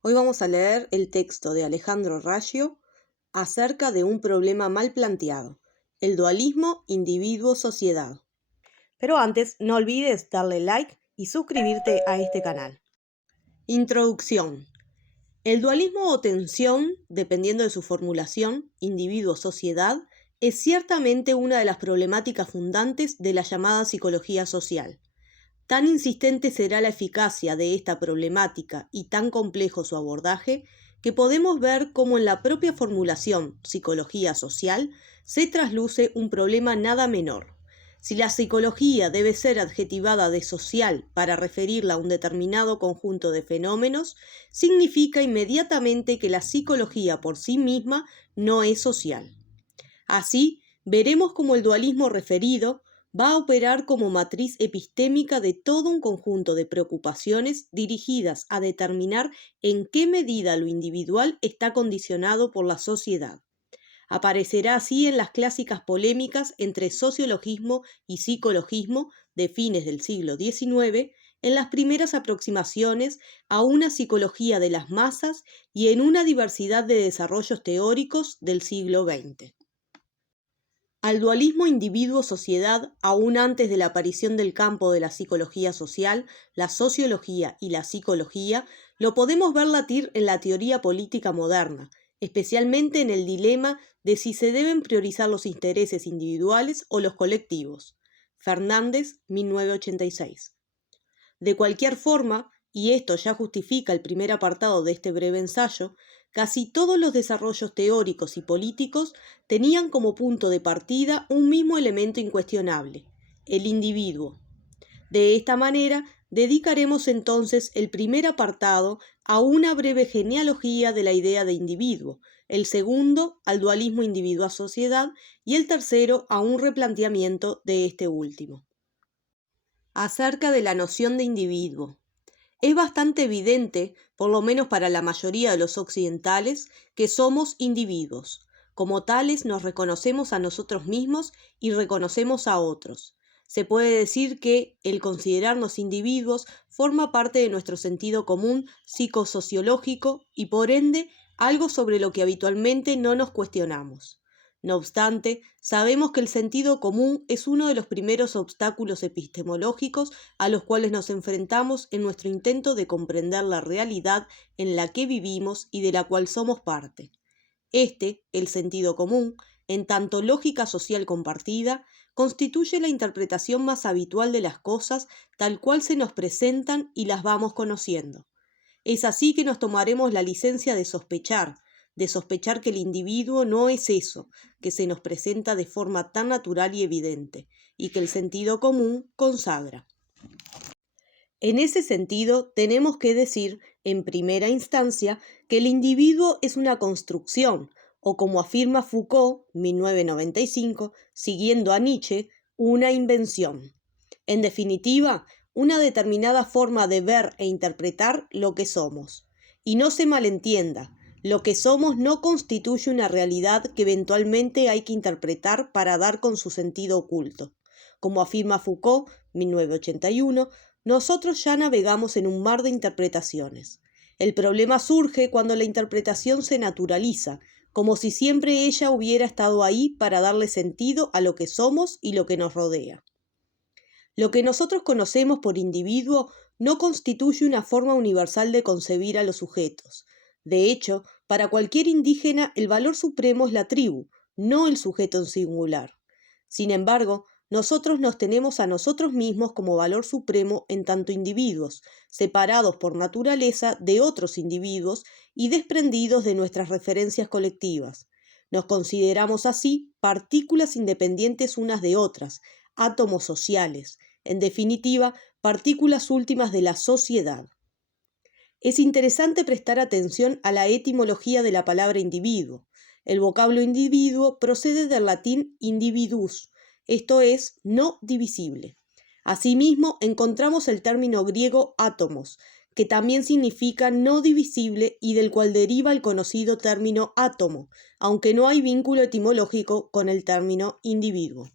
Hoy vamos a leer el texto de Alejandro Raggio acerca de un problema mal planteado, el dualismo individuo-sociedad. Pero antes, no olvides darle like y suscribirte a este canal. Introducción. El dualismo o tensión, dependiendo de su formulación, individuo-sociedad, es ciertamente una de las problemáticas fundantes de la llamada psicología social. Tan insistente será la eficacia de esta problemática y tan complejo su abordaje, que podemos ver cómo en la propia formulación psicología social se trasluce un problema nada menor. Si la psicología debe ser adjetivada de social para referirla a un determinado conjunto de fenómenos, significa inmediatamente que la psicología por sí misma no es social. Así, veremos cómo el dualismo referido va a operar como matriz epistémica de todo un conjunto de preocupaciones dirigidas a determinar en qué medida lo individual está condicionado por la sociedad. Aparecerá así en las clásicas polémicas entre sociologismo y psicologismo de fines del siglo XIX, en las primeras aproximaciones a una psicología de las masas y en una diversidad de desarrollos teóricos del siglo XX. Al dualismo individuo-sociedad, aún antes de la aparición del campo de la psicología social, la sociología y la psicología, lo podemos ver latir en la teoría política moderna, especialmente en el dilema de si se deben priorizar los intereses individuales o los colectivos. Fernández, 1986. De cualquier forma, y esto ya justifica el primer apartado de este breve ensayo, casi todos los desarrollos teóricos y políticos tenían como punto de partida un mismo elemento incuestionable, el individuo. De esta manera, dedicaremos entonces el primer apartado a una breve genealogía de la idea de individuo, el segundo al dualismo individuo-sociedad y el tercero a un replanteamiento de este último. Acerca de la noción de individuo. Es bastante evidente, por lo menos para la mayoría de los occidentales, que somos individuos. Como tales nos reconocemos a nosotros mismos y reconocemos a otros. Se puede decir que el considerarnos individuos forma parte de nuestro sentido común psicosociológico y por ende algo sobre lo que habitualmente no nos cuestionamos. No obstante, sabemos que el sentido común es uno de los primeros obstáculos epistemológicos a los cuales nos enfrentamos en nuestro intento de comprender la realidad en la que vivimos y de la cual somos parte. El sentido común, en tanto lógica social compartida, constituye la interpretación más habitual de las cosas tal cual se nos presentan y las vamos conociendo. Es así que nos tomaremos la licencia de sospechar que el individuo no es eso que se nos presenta de forma tan natural y evidente, y que el sentido común consagra. En ese sentido, tenemos que decir, en primera instancia, que el individuo es una construcción, o como afirma Foucault, 1995, siguiendo a Nietzsche, una invención. En definitiva, una determinada forma de ver e interpretar lo que somos. Y no se malentienda, lo que somos no constituye una realidad que eventualmente hay que interpretar para dar con su sentido oculto. Como afirma Foucault, 1981, nosotros ya navegamos en un mar de interpretaciones. El problema surge cuando la interpretación se naturaliza, como si siempre ella hubiera estado ahí para darle sentido a lo que somos y lo que nos rodea. Lo que nosotros conocemos por individuo no constituye una forma universal de concebir a los sujetos. De hecho, para cualquier indígena el valor supremo es la tribu, no el sujeto en singular. Sin embargo, nosotros nos tenemos a nosotros mismos como valor supremo en tanto individuos, separados por naturaleza de otros individuos y desprendidos de nuestras referencias colectivas. Nos consideramos así partículas independientes unas de otras, átomos sociales, en definitiva, partículas últimas de la sociedad. Es interesante prestar atención a la etimología de la palabra individuo. El vocablo individuo procede del latín individus, esto es, no divisible. Asimismo, encontramos el término griego átomos, que también significa no divisible y del cual deriva el conocido término átomo, aunque no hay vínculo etimológico con el término individuo.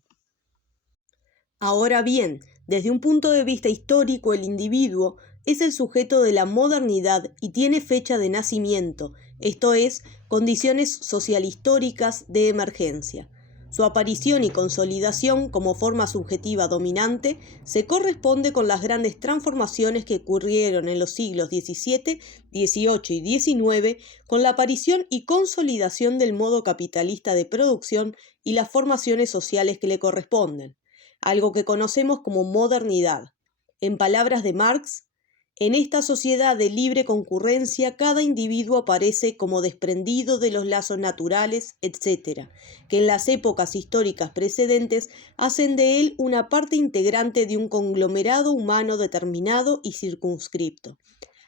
Ahora bien, desde un punto de vista histórico, el individuo es el sujeto de la modernidad y tiene fecha de nacimiento, esto es, condiciones socialhistóricas de emergencia. Su aparición y consolidación como forma subjetiva dominante se corresponde con las grandes transformaciones que ocurrieron en los siglos XVII, XVIII y XIX con la aparición y consolidación del modo capitalista de producción y las formaciones sociales que le corresponden, algo que conocemos como modernidad. En palabras de Marx, en esta sociedad de libre concurrencia, cada individuo aparece como desprendido de los lazos naturales, etc., que en las épocas históricas precedentes hacen de él una parte integrante de un conglomerado humano determinado y circunscripto.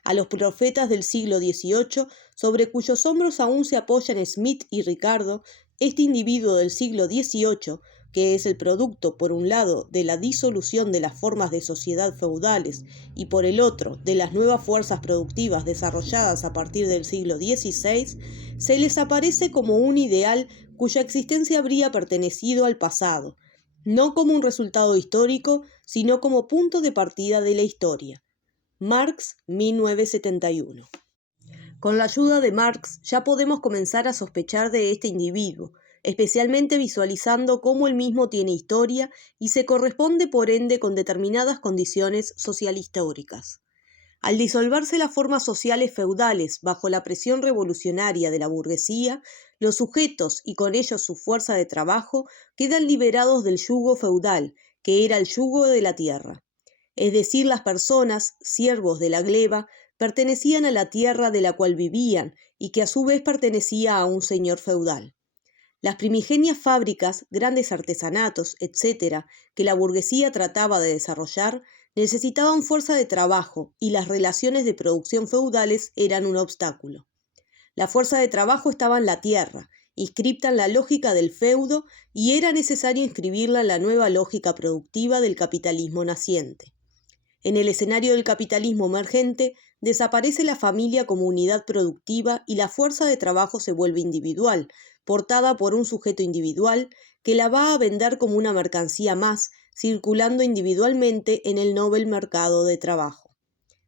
A los profetas del siglo XVIII, sobre cuyos hombros aún se apoyan Smith y Ricardo, este individuo del siglo XVIII, que es el producto, por un lado, de la disolución de las formas de sociedad feudales y por el otro, de las nuevas fuerzas productivas desarrolladas a partir del siglo XVI, se les aparece como un ideal cuya existencia habría pertenecido al pasado, no como un resultado histórico, sino como punto de partida de la historia. Marx, 1971. Con la ayuda de Marx ya podemos comenzar a sospechar de este individuo, especialmente visualizando cómo él mismo tiene historia y se corresponde por ende con determinadas condiciones socialhistóricas. Al disolverse las formas sociales feudales bajo la presión revolucionaria de la burguesía, los sujetos y con ellos su fuerza de trabajo quedan liberados del yugo feudal, que era el yugo de la tierra. Es decir, las personas, siervos de la gleba, pertenecían a la tierra de la cual vivían y que a su vez pertenecía a un señor feudal. Las primigenias fábricas, grandes artesanatos, etc., que la burguesía trataba de desarrollar, necesitaban fuerza de trabajo y las relaciones de producción feudales eran un obstáculo. La fuerza de trabajo estaba en la tierra, inscripta en la lógica del feudo, y era necesario inscribirla en la nueva lógica productiva del capitalismo naciente. En el escenario del capitalismo emergente, desaparece la familia como unidad productiva y la fuerza de trabajo se vuelve individual, portada por un sujeto individual que la va a vender como una mercancía más, circulando individualmente en el noble mercado de trabajo.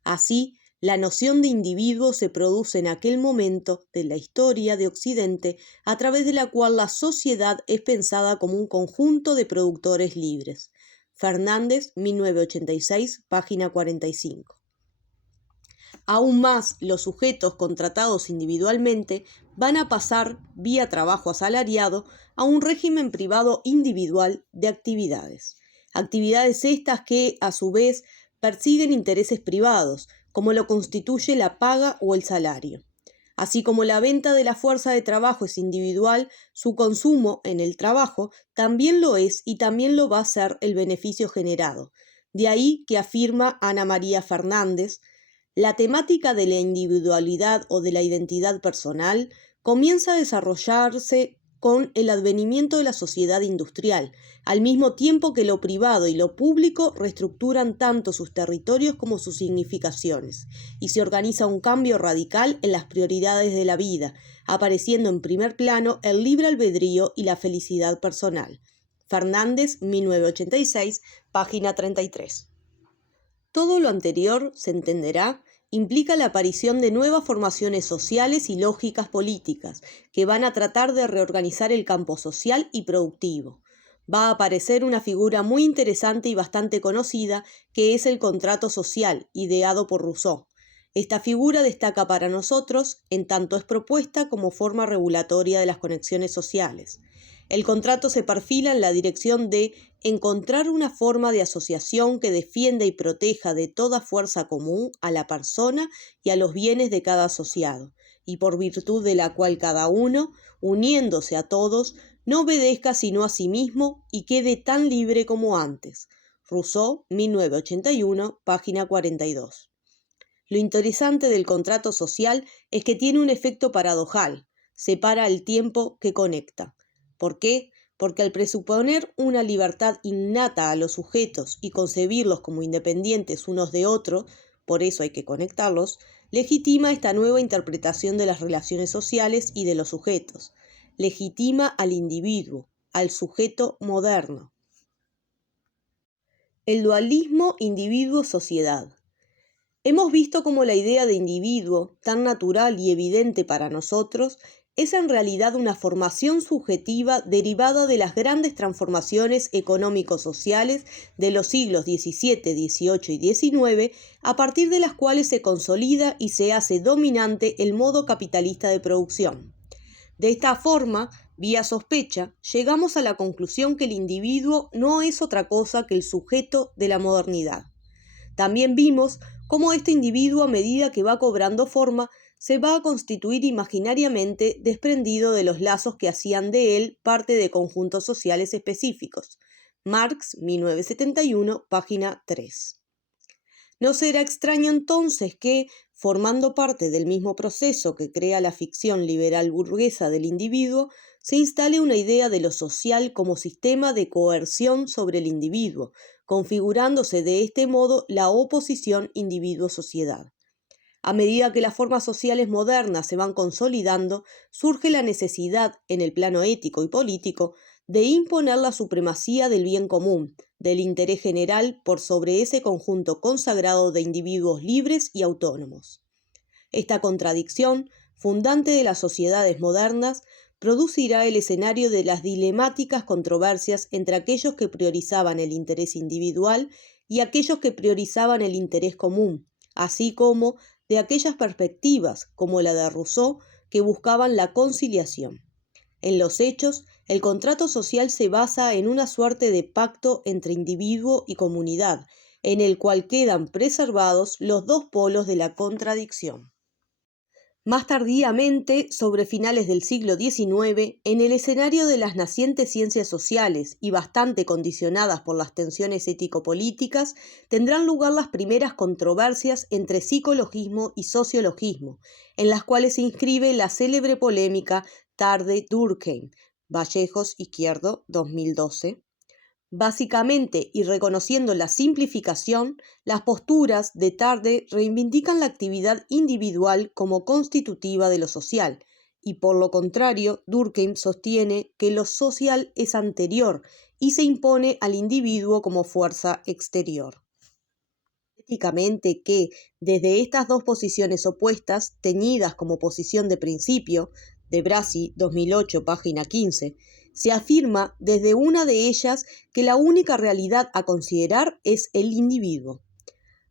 Así, la noción de individuo se produce en aquel momento de la historia de Occidente a través de la cual la sociedad es pensada como un conjunto de productores libres. Fernández, 1986, página 45. Aún más, los sujetos contratados individualmente van a pasar, vía trabajo asalariado, a un régimen privado individual de actividades. Actividades estas que, a su vez, persiguen intereses privados, como lo constituye la paga o el salario. Así como la venta de la fuerza de trabajo es individual, su consumo en el trabajo también lo es y también lo va a ser el beneficio generado. De ahí que afirma Ana María Fernández, la temática de la individualidad o de la identidad personal comienza a desarrollarse con el advenimiento de la sociedad industrial, al mismo tiempo que lo privado y lo público reestructuran tanto sus territorios como sus significaciones, y se organiza un cambio radical en las prioridades de la vida, apareciendo en primer plano el libre albedrío y la felicidad personal. Fernández, 1986, página 33. Todo lo anterior, se entenderá, implica la aparición de nuevas formaciones sociales y lógicas políticas que van a tratar de reorganizar el campo social y productivo. Va a aparecer una figura muy interesante y bastante conocida que es el contrato social, ideado por Rousseau. Esta figura destaca para nosotros en tanto es propuesta como forma regulatoria de las conexiones sociales. El contrato se perfila en la dirección de encontrar una forma de asociación que defienda y proteja de toda fuerza común a la persona y a los bienes de cada asociado, y por virtud de la cual cada uno, uniéndose a todos, no obedezca sino a sí mismo y quede tan libre como antes. Rousseau, 1981, página 42. Lo interesante del contrato social es que tiene un efecto paradojal, separa el tiempo que conecta. ¿Por qué? Porque al presuponer una libertad innata a los sujetos y concebirlos como independientes unos de otros, por eso hay que conectarlos, legitima esta nueva interpretación de las relaciones sociales y de los sujetos. Legitima al individuo, al sujeto moderno. El dualismo individuo-sociedad. Hemos visto cómo la idea de individuo, tan natural y evidente para nosotros, es en realidad una formación subjetiva derivada de las grandes transformaciones económico-sociales de los siglos XVII, XVIII y XIX, a partir de las cuales se consolida y se hace dominante el modo capitalista de producción. De esta forma, vía sospecha, llegamos a la conclusión que el individuo no es otra cosa que el sujeto de la modernidad. También vimos cómo este individuo, a medida que va cobrando forma, se va a constituir imaginariamente desprendido de los lazos que hacían de él parte de conjuntos sociales específicos. Marx, 1971, página 3. No será extraño entonces que, formando parte del mismo proceso que crea la ficción liberal burguesa del individuo, se instale una idea de lo social como sistema de coerción sobre el individuo, configurándose de este modo la oposición individuo-sociedad. A medida que las formas sociales modernas se van consolidando, surge la necesidad, en el plano ético y político, de imponer la supremacía del bien común, del interés general por sobre ese conjunto consagrado de individuos libres y autónomos. Esta contradicción, fundante de las sociedades modernas, producirá el escenario de las dilemáticas controversias entre aquellos que priorizaban el interés individual y aquellos que priorizaban el interés común, así como de aquellas perspectivas, como la de Rousseau, que buscaban la conciliación. En los hechos, el contrato social se basa en una suerte de pacto entre individuo y comunidad, en el cual quedan preservados los dos polos de la contradicción. Más tardíamente, sobre finales del siglo XIX, en el escenario de las nacientes ciencias sociales y bastante condicionadas por las tensiones ético-políticas, tendrán lugar las primeras controversias entre psicologismo y sociologismo, en las cuales se inscribe la célebre polémica Tarde-Durkheim, Vallejos Izquierdo, 2012. Básicamente, y reconociendo la simplificación, las posturas de Tarde reivindican la actividad individual como constitutiva de lo social, y por lo contrario, Durkheim sostiene que lo social es anterior y se impone al individuo como fuerza exterior. Éticamente que, desde estas dos posiciones opuestas, teñidas como posición de principio, de Brasi, 2008, página 15, se afirma desde una de ellas que la única realidad a considerar es el individuo.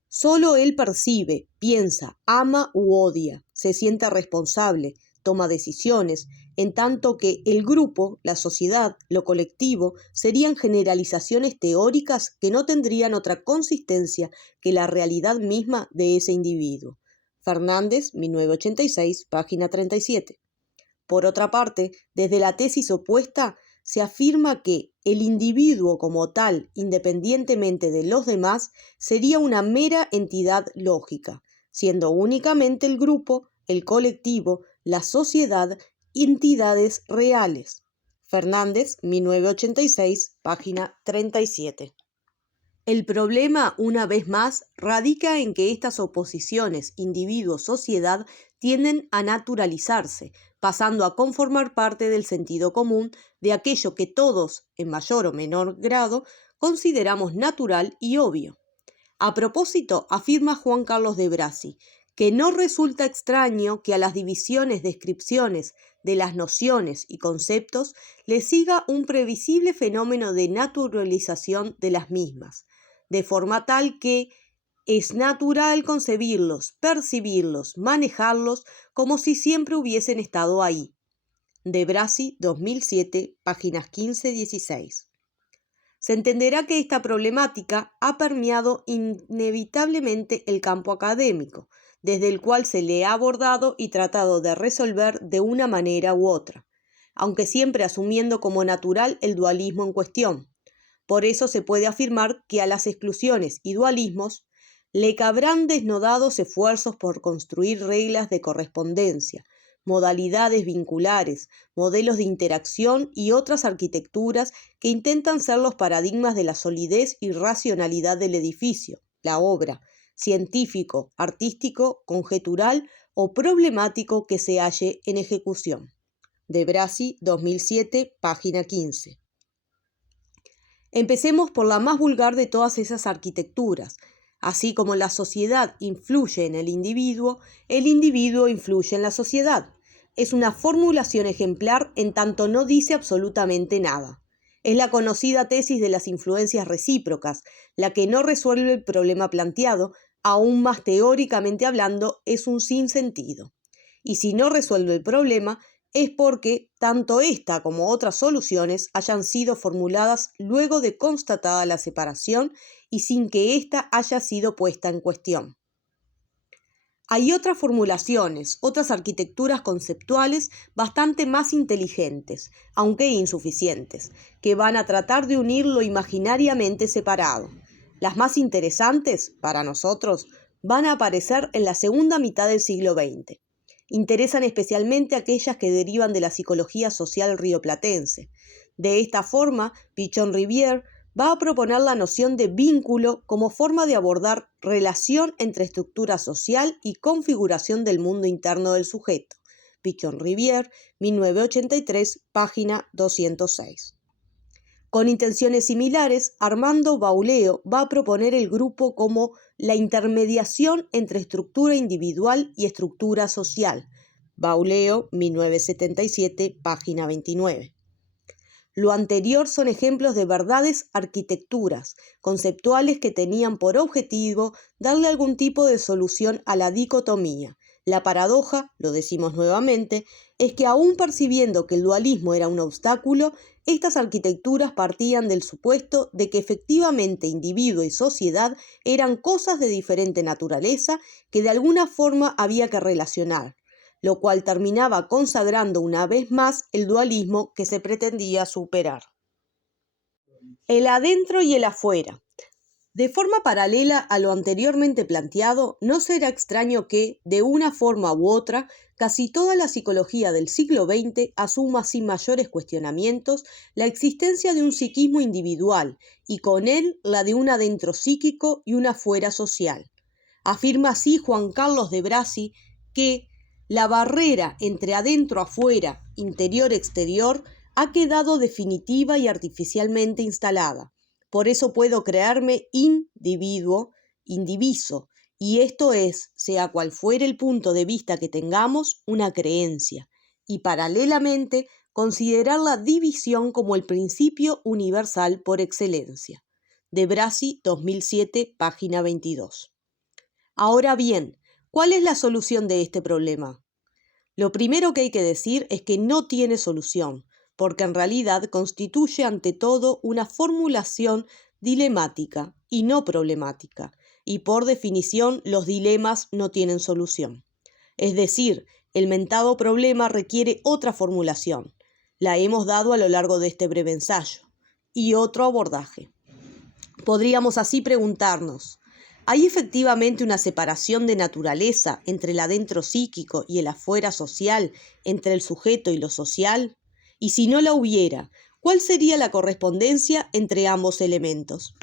Solo él percibe, piensa, ama u odia, se siente responsable, toma decisiones, en tanto que el grupo, la sociedad, lo colectivo, serían generalizaciones teóricas que no tendrían otra consistencia que la realidad misma de ese individuo. Fernández, 1986, página 37. Por otra parte, desde la tesis opuesta, se afirma que el individuo como tal, independientemente de los demás, sería una mera entidad lógica, siendo únicamente el grupo, el colectivo, la sociedad, entidades reales. Fernández, 1986, página 37. El problema, una vez más, radica en que estas oposiciones individuo-sociedad tienden a naturalizarse, pasando a conformar parte del sentido común de aquello que todos, en mayor o menor grado, consideramos natural y obvio. A propósito, afirma Juan Carlos de Brasi, que no resulta extraño que a las divisiones, descripciones de las nociones y conceptos le siga un previsible fenómeno de naturalización de las mismas, de forma tal que es natural concebirlos, percibirlos, manejarlos como si siempre hubiesen estado ahí. De Brasi, 2007, páginas 15-16. Se entenderá que esta problemática ha permeado inevitablemente el campo académico, desde el cual se le ha abordado y tratado de resolver de una manera u otra, aunque siempre asumiendo como natural el dualismo en cuestión. Por eso se puede afirmar que a las exclusiones y dualismos le cabrán desnodados esfuerzos por construir reglas de correspondencia, modalidades vinculares, modelos de interacción y otras arquitecturas que intentan ser los paradigmas de la solidez y racionalidad del edificio, la obra, científico, artístico, conjetural o problemático que se halle en ejecución. De Brasi, 2007, página 15. Empecemos por la más vulgar de todas esas arquitecturas, Así como la sociedad influye en el individuo influye en la sociedad. Es una formulación ejemplar en tanto no dice absolutamente nada. Es la conocida tesis de las influencias recíprocas, la que no resuelve el problema planteado, aún más teóricamente hablando, es un sinsentido. Y si no resuelve el problema, es porque tanto esta como otras soluciones hayan sido formuladas luego de constatada la separación y sin que ésta haya sido puesta en cuestión. Hay otras formulaciones, otras arquitecturas conceptuales bastante más inteligentes, aunque insuficientes, que van a tratar de unir lo imaginariamente separado. Las más interesantes, para nosotros, van a aparecer en la segunda mitad del siglo XX. Interesan especialmente aquellas que derivan de la psicología social rioplatense. De esta forma, Pichon-Rivière va a proponer la noción de vínculo como forma de abordar relación entre estructura social y configuración del mundo interno del sujeto. Pichon-Rivière, 1983, página 206. Con intenciones similares, Armando Bauleo va a proponer el grupo como la intermediación entre estructura individual y estructura social. Bauleo, 1977, página 29. Lo anterior son ejemplos de verdades arquitecturas, conceptuales que tenían por objetivo darle algún tipo de solución a la dicotomía. La paradoja, lo decimos nuevamente, es que aún percibiendo que el dualismo era un obstáculo, estas arquitecturas partían del supuesto de que efectivamente individuo y sociedad eran cosas de diferente naturaleza que de alguna forma había que relacionar, lo cual terminaba consagrando una vez más el dualismo que se pretendía superar. El adentro y el afuera. De forma paralela a lo anteriormente planteado, no será extraño que, de una forma u otra, casi toda la psicología del siglo XX asuma sin mayores cuestionamientos la existencia de un psiquismo individual y con él la de un adentro psíquico y un afuera social. Afirma así Juan Carlos de Brasi que la barrera entre adentro-afuera, interior-exterior, ha quedado definitiva y artificialmente instalada. Por eso puedo creerme individuo, indiviso, y esto es, sea cual fuere el punto de vista que tengamos, una creencia, y paralelamente considerar la división como el principio universal por excelencia. De Brasi, 2007, página 22. Ahora bien, ¿cuál es la solución de este problema? Lo primero que hay que decir es que no tiene solución, porque en realidad constituye ante todo una formulación dilemática y no problemática, y por definición los dilemas no tienen solución. Es decir, el mentado problema requiere otra formulación, la hemos dado a lo largo de este breve ensayo, y otro abordaje. Podríamos así preguntarnos, ¿hay efectivamente una separación de naturaleza entre el adentro psíquico y el afuera social, entre el sujeto y lo social? Y si no la hubiera, ¿cuál sería la correspondencia entre ambos elementos?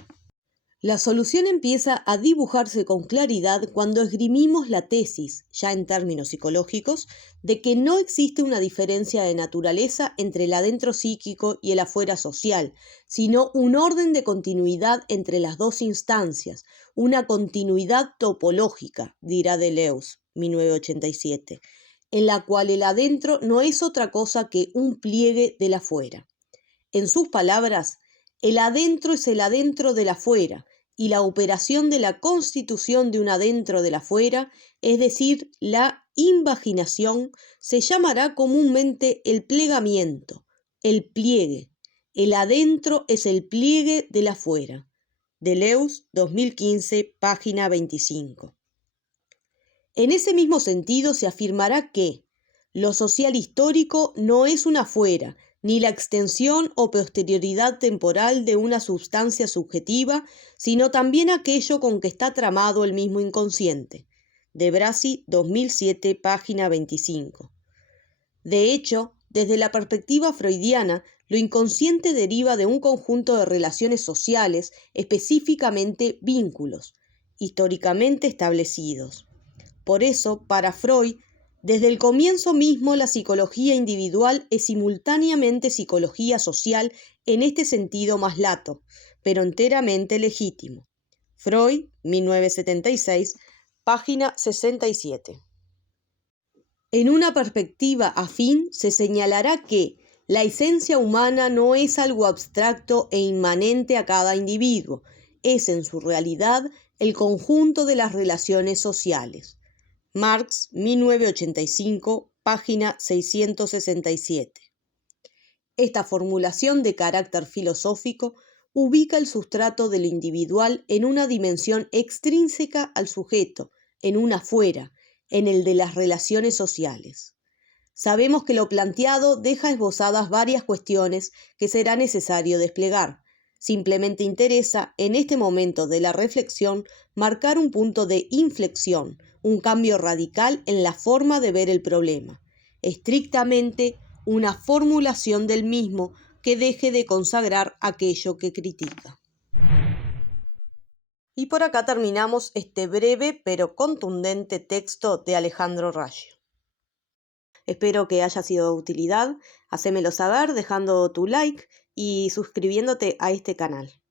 La solución empieza a dibujarse con claridad cuando esgrimimos la tesis, ya en términos psicológicos, de que no existe una diferencia de naturaleza entre el adentro psíquico y el afuera social, sino un orden de continuidad entre las dos instancias, una continuidad topológica, dirá Deleuze, 1987, en la cual el adentro no es otra cosa que un pliegue del afuera. En sus palabras, el adentro es el adentro del afuera, y la operación de la constitución de un adentro del afuera, es decir, la invaginación, se llamará comúnmente el plegamiento, el pliegue. El adentro es el pliegue del afuera. Deleuze, 2015, página 25. En ese mismo sentido se afirmará que lo social histórico no es un afuera, ni la extensión o posterioridad temporal de una substancia subjetiva, sino también aquello con que está tramado el mismo inconsciente. De Brasi, 2007, página 25. De hecho, desde la perspectiva freudiana, lo inconsciente deriva de un conjunto de relaciones sociales, específicamente vínculos, históricamente establecidos. Por eso, para Freud, desde el comienzo mismo la psicología individual es simultáneamente psicología social en este sentido más lato, pero enteramente legítimo. Freud, 1976, página 67. En una perspectiva afín se señalará que la esencia humana no es algo abstracto e inmanente a cada individuo, es en su realidad el conjunto de las relaciones sociales. Marx, 1985, página 667. Esta formulación de carácter filosófico ubica el sustrato del individual en una dimensión extrínseca al sujeto, en un afuera, en el de las relaciones sociales. Sabemos que lo planteado deja esbozadas varias cuestiones que será necesario desplegar. Simplemente interesa, en este momento de la reflexión, marcar un punto de inflexión, un cambio radical en la forma de ver el problema. Estrictamente, una formulación del mismo que deje de consagrar aquello que critica. Y por acá terminamos este breve pero contundente texto de Alejandro Raggio. Espero que haya sido de utilidad. Hacémelo saber dejando tu like y suscribiéndote a este canal.